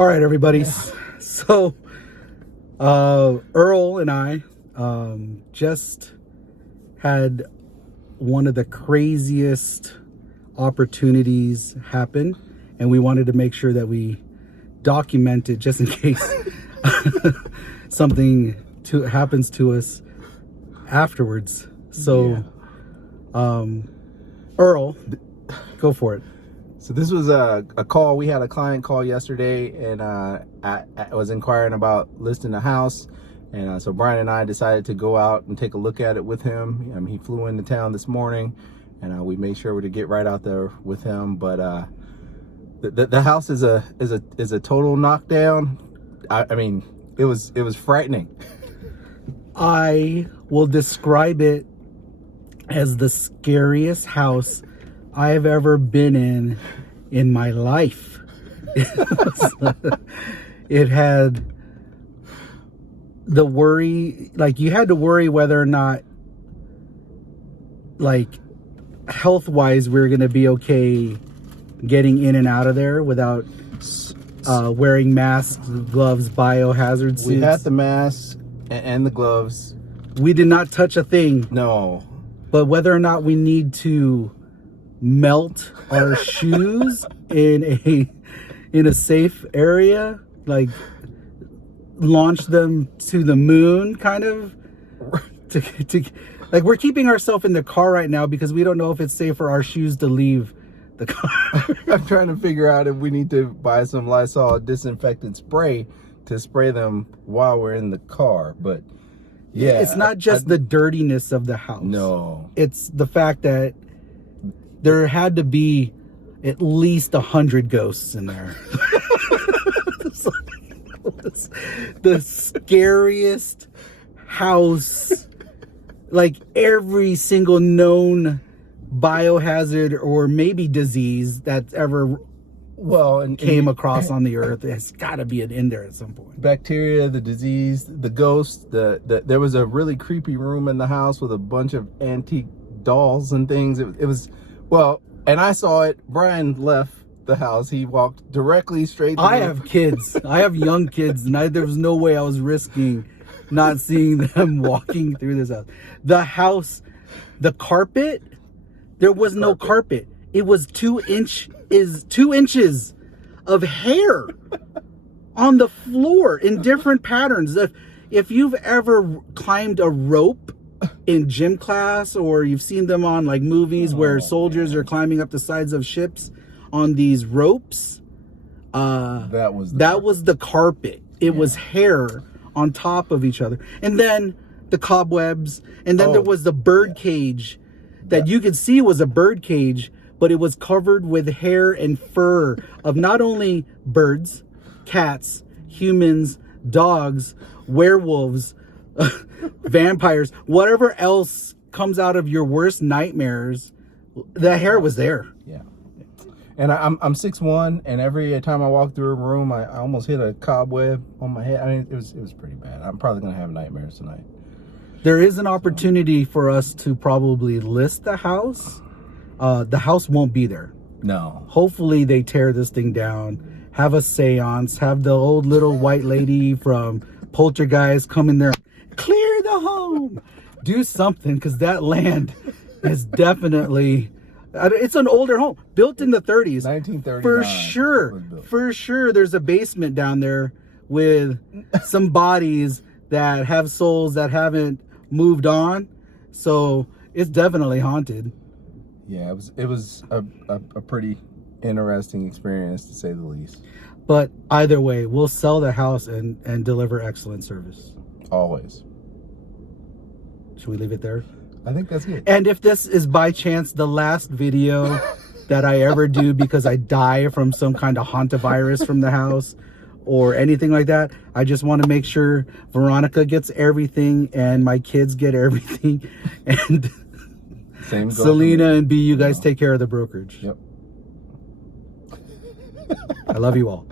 All right, everybody. So, Earl and I just had one of the craziest opportunities happen, and we wanted to make sure that we document it just in case something happens to us afterwards. So, Earl, go for it. So this was a call. We had a client call yesterday, and I was inquiring about listing a house. And so Brian and I decided to go out and take a look at it with him. He flew into town this morning, and we made sure to get right out there with him. But the house is a total knockdown. I mean, it was frightening. I will describe it as the scariest house I have ever been in my life. It had the worry, like you had to worry whether or not, like health-wise, we were going to be okay getting in and out of there without wearing masks, gloves, biohazard suits. We had the masks and the gloves. We did not touch a thing. No. But whether or not we need to melt our shoes in a safe area, like launch them to the moon, kind of, to like we're keeping ourselves in the car right now because we don't know if it's safe for our shoes to leave the car. I'm trying to figure out if we need to buy some Lysol disinfectant spray to spray them while we're in the car. But yeah, it's not just the dirtiness of the house. No, it's the fact that there had to be at least 100 ghosts in there. The scariest house, like every single known biohazard or maybe disease that's ever came across on the earth has got to be in there at some point. Bacteria, the disease, the ghosts. There was a really creepy room in the house with a bunch of antique dolls and things. It was. Well, and I saw it. Brian left the house. He walked directly straight to I have kids. I have young kids, and there was no way I was risking not seeing them walking through this house. The house, the carpet, there was no carpet. It was 2 inches of hair on the floor in different patterns. If you've ever climbed a rope in gym class, or you've seen them on like movies where soldiers are climbing up the sides of ships on these ropes, that was the carpet. It was hair on top of each other, and then the cobwebs, and then there was the bird cage that you could see was a bird cage, but it was covered with hair and fur of not only birds, cats, humans, dogs, werewolves, vampires, whatever else comes out of your worst nightmares. The hair was there. Yeah. And I'm 6'1", and every time I walk through a room, I almost hit a cobweb on my head. I mean, it was pretty bad. I'm probably gonna have nightmares tonight. There is an opportunity for us to probably list the house. The house won't be there. No. Hopefully they tear this thing down, have a seance, have the old little white lady from Poltergeist come in there, clear the home, do something, because that land is definitely, it's an older home built in the 30s, 1939 for sure. There's a basement down there with some bodies that have souls that haven't moved on, so it's definitely haunted. Yeah, it was a pretty interesting experience, to say the least. But either way, we'll sell the house and deliver excellent service. Always. Should we leave it there? I think that's good. And if this is by chance the last video that I ever do because I die from some kind of hantavirus from the house or anything like that, I just want to make sure Veronica gets everything and my kids get everything. And Same Selena and B, you guys take care of the brokerage. Yep. I love you all.